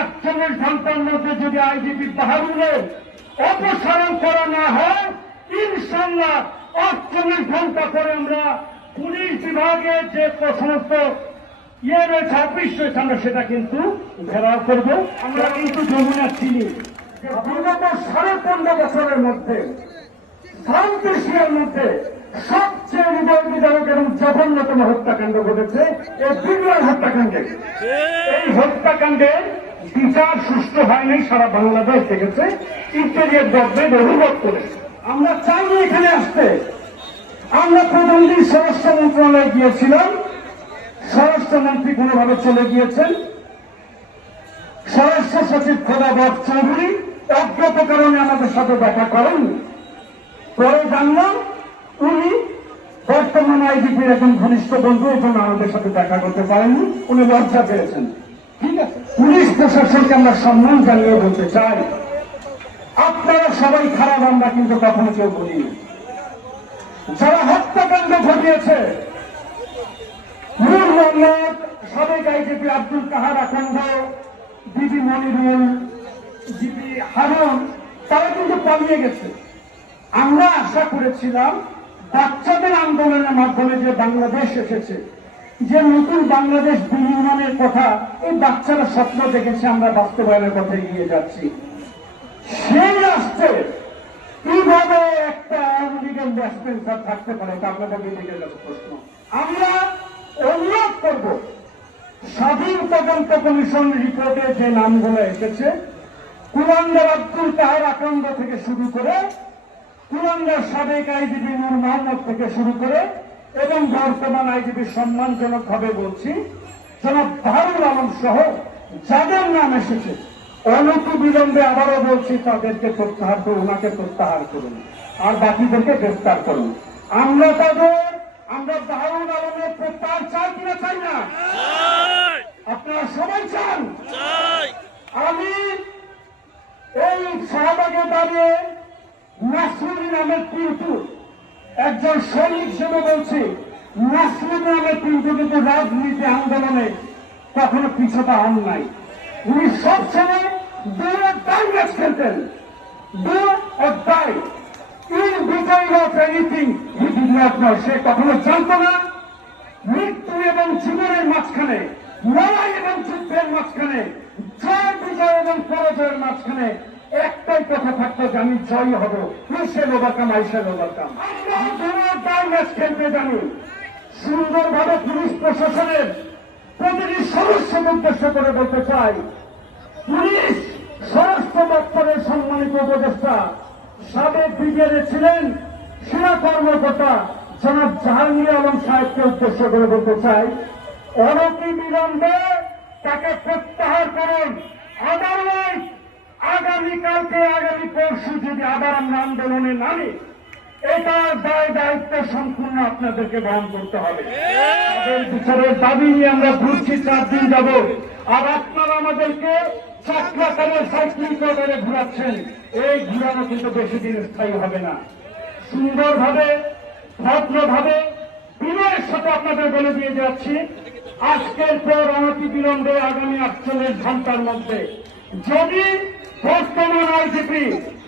48 ঘন্টার মধ্যে যদি আইজিপি বাহাদুরের অপসারণ করা না হয়, ইনশাল্লাহ 48 ঘন্টা পরে আমরা পুলিশ বিভাগের যে সমস্ত রয়েছে, অফিস রয়েছে, আমরা সেটা কিন্তু ঘেরাও করব। আমরা কিন্তু যমুনা চিনি যে বিগত 15.5 বছরের মধ্যে সাউথ এশিয়ার মধ্যে সবচেয়ে হৃদয় বিদারক এবং জঘন্যতম হত্যাকাণ্ড ঘটেছে এই বিডিআর হত্যাকাণ্ডে। এই হত্যাকাণ্ডের বিচার সুষ্ঠু হয়নি, সারা বাংলাদেশ দেখেছে, ইন্টেরিয়র গভর্নমেন্ট অভিযোগ করেছে। আমরা চাইনি এখানে আসতে। আমরা প্রথম দিন স্বরাষ্ট্র মন্ত্রণালয়ে গিয়েছিলাম, স্বরাষ্ট্রমন্ত্রী কোনোভাবে চলে গিয়েছেন। স্বরাষ্ট্র সচিব খোদাবর চৌধুরী অজ্ঞাত কারণে আমাদের সাথে দেখা করেননি। পরে জানলাম উনি বর্তমান আইজিপির একজন ঘনিষ্ঠ বন্ধু, এই জন্য আমাদের সাথে দেখা করতে পারেননি, উনি লজ্জা পেয়েছেন। ঠিক আছে, পুলিশ প্রশাসনকে আমরা সম্মান জানিয়ে বলতে চাই, আপনারা সবাই খারাপ, আমরা কিন্তু কখনো কেউ বলিনি। যারা হত্যাকাণ্ড ঘটিয়েছে, নূর মোহাম্মদ, সাবেক আইজিপি আব্দুল কাহার আখন্দ, ডিবি মনিরুল, জিপি হারুন, তারা কিন্তু পালিয়ে গেছে। আমরা আশা করেছিলাম বাচ্চাদের আন্দোলনের মাধ্যমে যে বাংলাদেশ এসেছে, যে নতুন বাংলাদেশ বিনির্মাণের কথা এই বাচ্চারা স্বপ্ন দেখেছে, আমরা বাস্তবায়নের পথে এগিয়ে যাচ্ছি। সেই রাষ্ট্রে কিভাবে একটা আওয়ামী লীগের ন্যাশনাল থাকতে পারে, তা আপনাদের দিকে প্রশ্ন। আমরা অনুরোধ করব, স্বাধীন তদন্ত কমিশন রিপোর্টে যে নামগুলো এসেছে, কুলাঙ্গার আব্দুল কাহার আকাণ্ড থেকে শুরু করে, কুলাঙ্গার সাবেক আইজিপি নূর মোহাম্মদ থেকে শুরু করে, এবং বর্তমান আইজিপি সম্মানজনক ভাবে বলছি জনাব বাহারুল আলম সহ যাদের নাম এসেছে, অনতি বিলম্বে আবারও বলছি তাদেরকে প্রত্যাহার করুন, ওনাকে প্রত্যাহার করুন, আর বাকিদেরকে গ্রেফতার করুন। আমরা বাহারুল আলমের প্রত্যাহার চাই কিনা চাই না? আপনারা সবাই চান? আমি এই শাহবাগে দাঁড়িয়ে নাসরুল নামের পিন্টু, একজন সৈনিক হিসেবে বলছি, নাসরুল নামের পিন্টু কিন্তু রাজনীতি আন্দোলনে কখনো পিছুটা হন নাই। উনি সবসময় ডু অর ডাই ম্যাচ খেলতেন, do or die, in between of anything he did not know. সে কখনো জানত না মৃত্যু এবং জীবনের মাঝখানে, লড়াই এবং যুদ্ধের মাঝখানে, জয় বিজয় এবং পরাজয়ের মাঝখানে একটাই কথা থাকতো যে আমি জয় হব, হুইশেল ওভারকাম, আইশেল ওভারকাম। আমরা ম্যাচ খেলতে জানি। সুন্দরভাবে পুলিশ প্রশাসনের প্রতিটি সদস্যকে উদ্দেশ্য করে বলতে চাই, পুলিশ স্বরাষ্ট্র দপ্তরের সম্মানিত উপদেষ্টা সাবেক ব্রিগেডে ছিলেন সেনা কর্মকর্তা জনাব জাহাঙ্গীর আলম সাহেবকে উদ্দেশ্য করে বলতে চাই, অনতি বিলম্বে তাকে প্রত্যাহার করুন। আদারওয়াইজ আগামী পরশু যদি আবার আমরা আন্দোলনে নামি, এটার দায়িত্ব সম্পূর্ণ আপনাদেরকে বহন করতে হবে। তাদের বিচারের দাবি নিয়ে আমরা ঘুরছি 4 দিন যাব, আর আপনারা আমাদেরকে চাকরাকারের সাইক্লিং করে ঘুরাচ্ছেন। এই ঘুরানো কিন্তু বেশি দিন স্থায়ী হবে না। সুন্দরভাবে, ভদ্রভাবে, বিনয়ের সাথে আপনাদের বলে দিয়ে যাচ্ছি, আজকের পর অনতি বিলম্বে আগামী 48 ঘন্টার মধ্যে যদি বর্তমান আইজিপি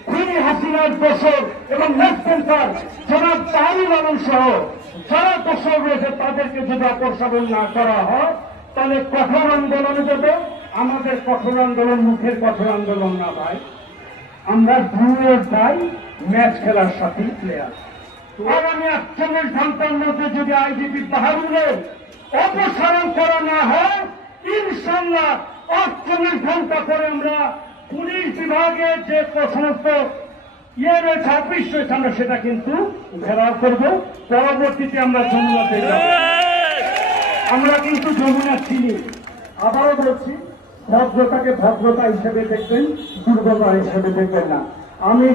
খুনি হাসিনার দোষর এবং নেতৃত্বার জনাব বাহারুল আলম সহ যারা দোষর রয়েছে তাদেরকে যদি অপসারণ না করা হয়, তাহলে কঠোর আন্দোলনে যাবে। আমাদের কঠোর আন্দোলন মুখের কঠোর আন্দোলন না ভাই, আমরা দূরে যাই ম্যাচ খেলার সাথে প্লেয়ার। আগামী 48 ঘন্টার মধ্যে যদি আইজিপি বাহাদুরের অপসারণ করা না হয়, ইনশাল্লাহ 48 ঘন্টা পরে আমরা পুলিশ বিভাগের যে সমস্ত রয়েছে, অফিস রয়েছে, আমরা সেটা কিন্তু ঘেরাও করব। পরবর্তীতে আমরা যমুনাতে যাব। আমরা কিন্তু যমুনা চিনি। আবারও বলছি, ভদ্রতাকে ভদ্রতা হিসেবে দেখবেন, দুর্বলতা হিসেবে দেখবেন না। আমি